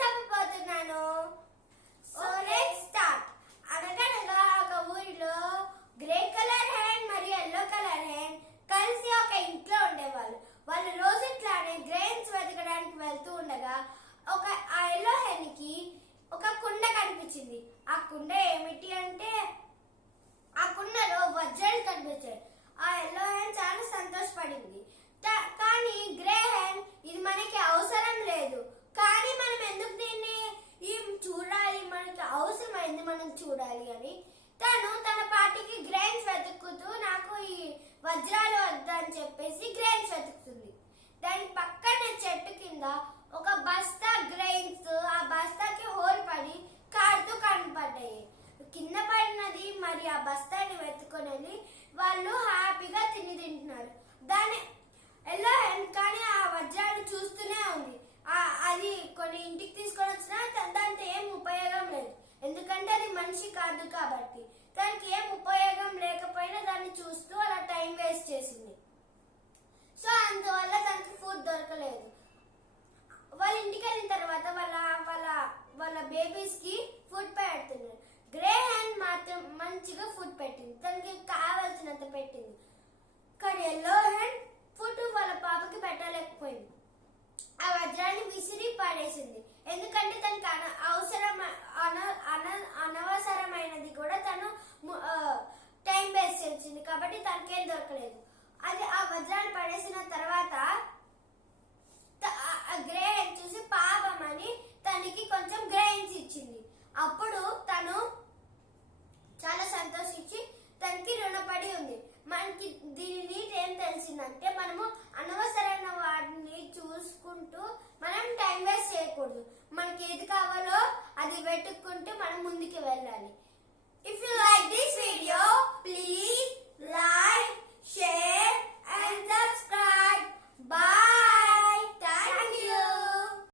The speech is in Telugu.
చెప్పబోతున్నాను సో లెట్ స్టార్ట్ అనగనగా ఒక ఊరిలో గ్రే కలర్ హ్యాండ్ మరియు ఎల్లో కలర్ హ్యాండ్ కలిసి ఒక ఇంట్లో ఉండేవాళ్ళు. వాళ్ళు రోజు ఇట్లానే గ్రెయిన్స్ వెతకడానికి వెళ్తూ ఉండగా ఒక ఆ ఎల్లో హ్యాండ్కి ఒక కుండ కనిపించింది. ఆ కుండ ఏమిటి అంటే ఆ కుండలో వజ్రాలు కనిపించాయి. ఆ ఎల్లో హ్యాండ్ చాలా సంతోషపడింది. చూడాలి అని. తను తన పార్టీకి గ్రైన్స్ వెతుకుతూ నాకు ఈ వజ్రాలు వద్దని చెప్పేసి గ్రైన్స్ వెతుకుతుంది. దాని పక్కన చెట్టు కింద ఒక బస్తా గ్రైన్స్ ఆ బస్తాకి హోల్ పడి కాడుతూ కనపడ్డాయి. కింద పడినది మరి ఆ బస్తాని వెతుకొని వాళ్ళు హ్యాపీగా తిని తింటున్నారు. దాని ఎలా కానీ ఆ వజ్రాన్ని చూస్తున్న కాదు కాబట్టి దానికి ఏం ఉపయోగం లేకపోయినా దాన్ని చూస్తూ అలా టైం వేస్ట్ చేసింది. సో అందువల్ల దానికి ఫుడ్ దొరకలేదు. వాళ్ళ ఇంటికి వెళ్ళిన తర్వాత వాళ్ళ వాళ్ళ వాళ్ళ బేబీస్కి దొరకలేదు. అది ఆ వజ్రాన్ని పడేసిన తర్వాత గ్రేడ్ చూసి పాపం అని తనకి కొంచెం గ్రహించ ఇచ్చింది. అప్పుడు తను చాలా సంతోషించి తనకి రుణపడి ఉంది. మనకి దీని నీట్ ఏం తెలిసిందంటే మనము అనవసరమైన వాటిని చూసుకుంటూ మనం టైం వేస్ట్ చేయకూడదు. మనకి ఏది కావాలో అది పెట్టుకుంటూ మనం ముందుకు వెళ్ళాలి.